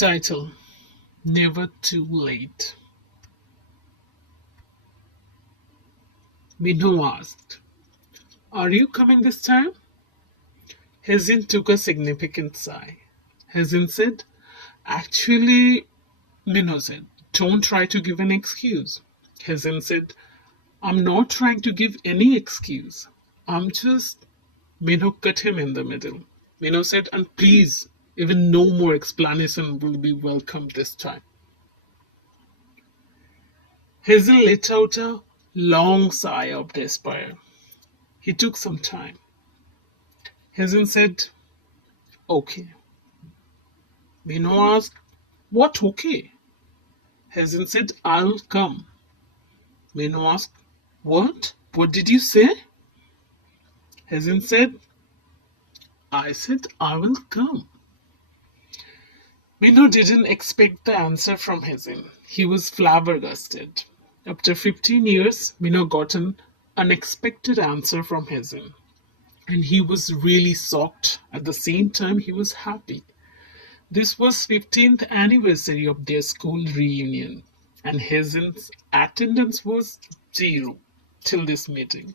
Title: Never Too Late. Minho asked, "Are you coming this time?" Hazin took a significant sigh. Hazin said, "Actually," Minho said, "don't try to give an excuse." Hazin said, "I'm not trying to give any excuse. I'm just..." Minho cut him in the middle. Minho said, "And please, even no more explanation will be welcome this time." Hazel let out a long sigh of despair. He took some time. Hazen said, "Okay." Minho asked, "What okay?" Hazen said, "I'll come." Minho asked, "What? What did you say?" Hazen said, "I said I will come." Minho didn't expect the answer from Hazen. He was flabbergasted. After 15 years, Minho got an unexpected answer from Hazen. And he was really shocked. At the same time, he was happy. This was 15th anniversary of their school reunion, and Hazen's attendance was zero till this meeting.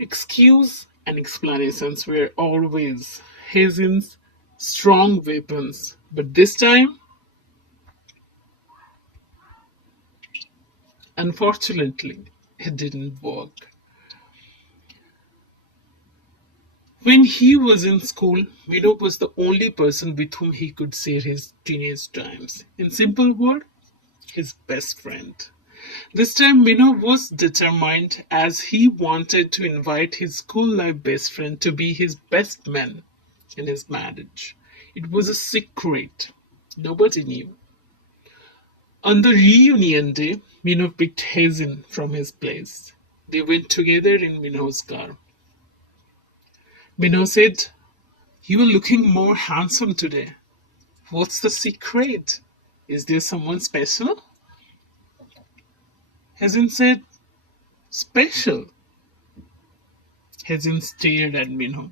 Excuse and explanations were always Hazen's strong weapons, but this time, unfortunately, it didn't work. When he was in school, Mino was the only person with whom he could share his teenage times. In simple words, his best friend. This time Mino was determined, as he wanted to invite his school life best friend to be his best man in his marriage. It was a secret. Nobody knew. On the reunion day, Mino picked Hazen from his place. They went together in Mino's car. Mino said, "You are looking more handsome today. What's the secret? Is there someone special?" Hazen said, "Special?" Hazen stared at Minho.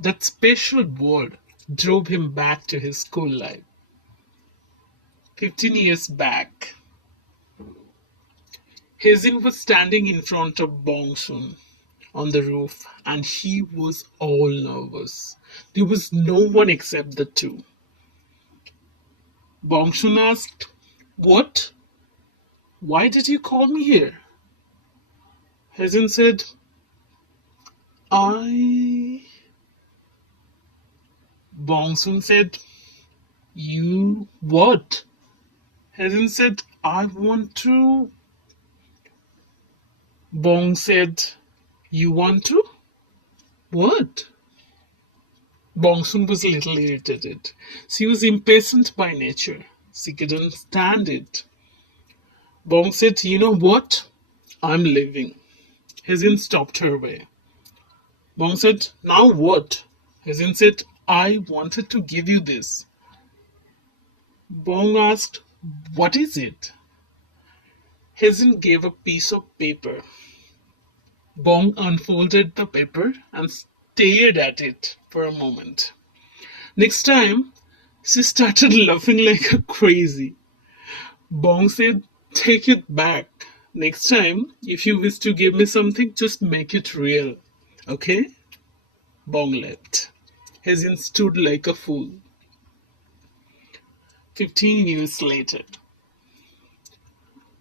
That special word drove him back to his school life. 15 years back, Hazen was standing in front of Bong Soon on the roof, and he was all nervous. There was no one except the two. Bong Soon asked, "What? Why did you call me here?" Hazen said, "I..." Bong Soon said, "You what?" Hazen said, "I want to..." Bong said, "You want to..." "What?" Bong Soon was a little irritated. She was impatient by nature. She couldn't stand it. Bong said, "You know what? I'm leaving." Hazen stopped her way. Bong said, "Now what?" Hazen said, "I wanted to give you this." Bong asked, "What is it?" Hazen gave a piece of paper. Bong unfolded the paper and stared at it for a moment. Next time, she started laughing like crazy. Bong said, "Take it back. Next time, if you wish to give me something, just make it real. Okay?" Bong left. Hazen stood like a fool. 15 years later,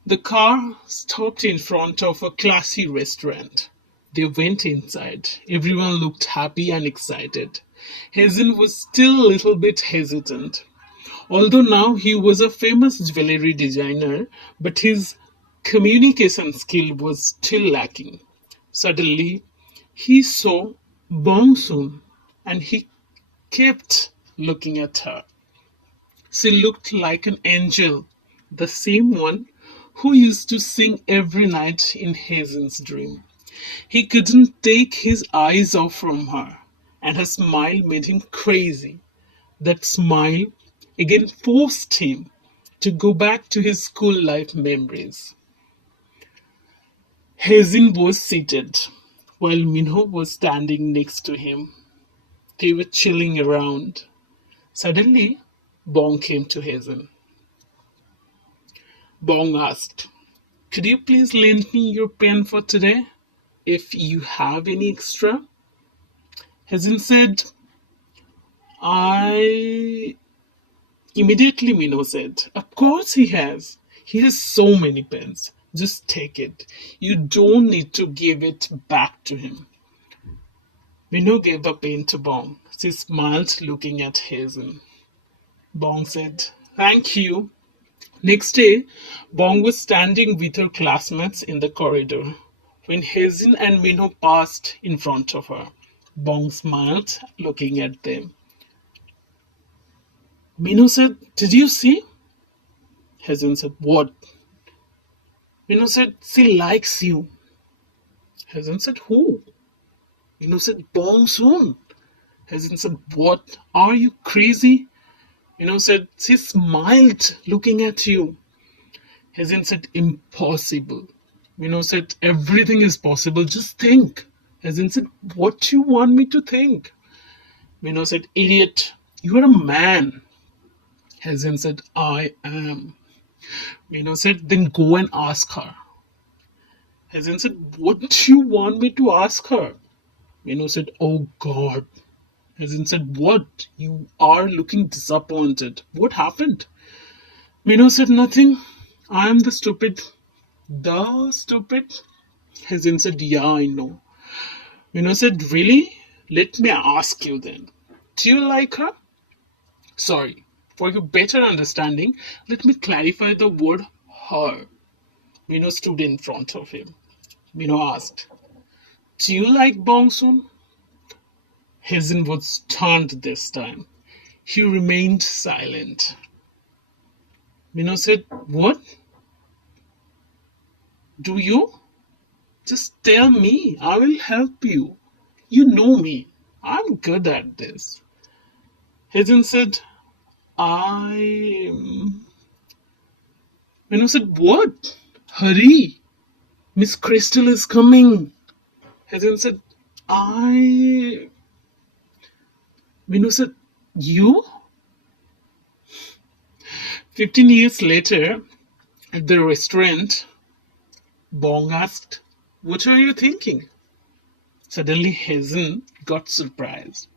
the car stopped in front of a classy restaurant. They went inside. Everyone looked happy and excited. Hazen was still a little bit hesitant. Although now he was a famous jewelry designer, but his communication skill was still lacking. Suddenly, he saw Bong Soon, and he kept looking at her. She looked like an angel, the same one who used to sing every night in Hazen's dream. He couldn't take his eyes off from her, and her smile made him crazy. That smile again forced him to go back to his school life memories. Hazen was seated, while Minho was standing next to him. They were chilling around. Suddenly, Bong came to Hazen. Bong asked, "Could you please lend me your pen for today, if you have any extra?" Hazen said, "I..." Immediately Minnow said, "Of course he has. He has so many pens. Just take it. You don't need to give it back to him." Minnow gave a pen to Bong. She smiled, looking at Hazen. Bong said, "Thank you." Next day, Bong was standing with her classmates in the corridor when Hazen and Minho passed in front of her. Bong smiled, looking at them. Minho said, "Did you see?" Hazen said, "What?" Minho said, "She likes you." Hazen said, "Who?" Minho said, "Bong Soon." Hazen said, "What? Are you crazy?" Minho said, "She smiled, looking at you." Hazen said, "Impossible." Minho said, "Everything is possible. Just think." Hazen said, "What do you want me to think?" Minho said, "Idiot, you are a man." Hazen said, "I am." Minho said, "Then go and ask her." Hazen said, "What do you want me to ask her?" Minho said, "Oh God." Hazen said, "What? You are looking disappointed. What happened?" Minho said, "Nothing. I am the stupid." The stupid? Hazen said, "Yeah, I know." Minho said, "Really? Let me ask you then. Do you like her?" Sorry, for your better understanding, let me clarify the word her. Minho stood in front of him. Minho asked, "Do you like Bong Soon?" Hazen was stunned this time. He remained silent. Minho said, "What? Do you? Just tell me. I will help you. You know me. I'm good at this." Hazen said, "I..." Minho said, "What? Hurry. Miss Crystal is coming." Hazen said, "I..." Minho said, "You?" 15 years later, at the restaurant, Bong asked, "What are you thinking?" Suddenly, Hazen got surprised.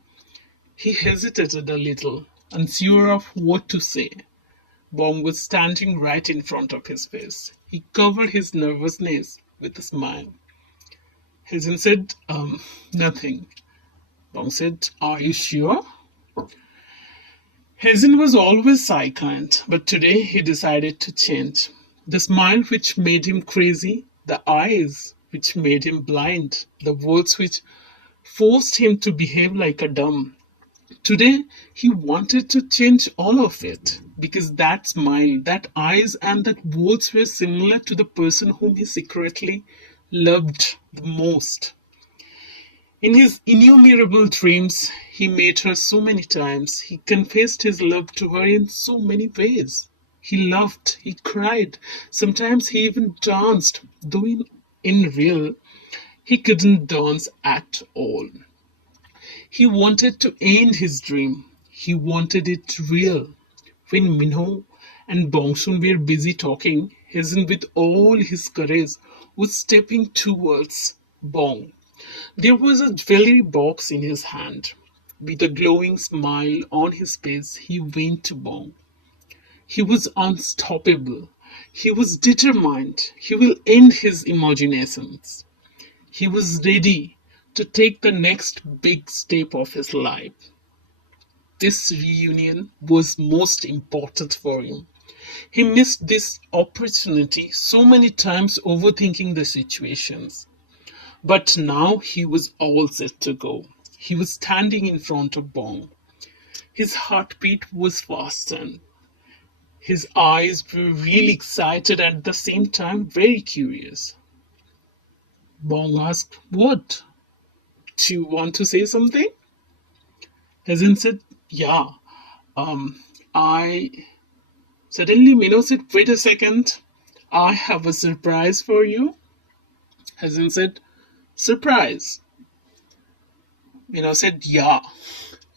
He hesitated a little, unsure of what to say. Bong was standing right in front of his face. He covered his nervousness with a smile. Hazen said, nothing." Bong said, "Are you sure?" Hazen was always kind, but today he decided to change. The smile which made him crazy, the eyes which made him blind, the words which forced him to behave like a dumb. Today he wanted to change all of it because that smile, that eyes, and that words were similar to the person whom he secretly loved the most. In his innumerable dreams, he met her so many times. He confessed his love to her in so many ways. He loved, he cried, sometimes he even danced, though in real, he couldn't dance at all. He wanted to end his dream. He wanted it real. When Minho and Bongsun were busy talking, Hazen, with all his courage, was stepping towards Bong. There was a jewelry box in his hand. With a glowing smile on his face, he went to Bong. He was unstoppable. He was determined. He will end his imaginations. He was ready to take the next big step of his life. This reunion was most important for him. He missed this opportunity so many times, overthinking the situations. But now he was all set to go. He was standing in front of Bong. His heartbeat was fastened. His eyes were really excited and at the same time very curious. Bong asked, "What? Do you want to say something?" Hazen said, "Yeah. Um, I..." Suddenly Minnow said, "Wait a second. I have a surprise for you." Hazen said, "Surprise?" Minnow said, "Yeah.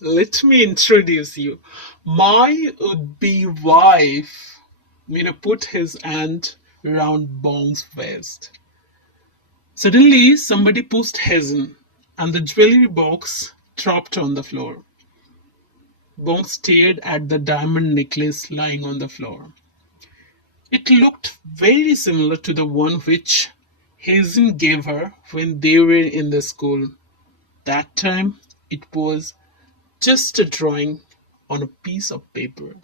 Let me introduce you. My would-be wife made a put his hand round Bong's waist. Suddenly, somebody pushed Hazen, and the jewelry box dropped on the floor. Bong stared at the diamond necklace lying on the floor. It looked very similar to the one which Hazen gave her when they were in the school. That time, it was just a drawing on a piece of paper.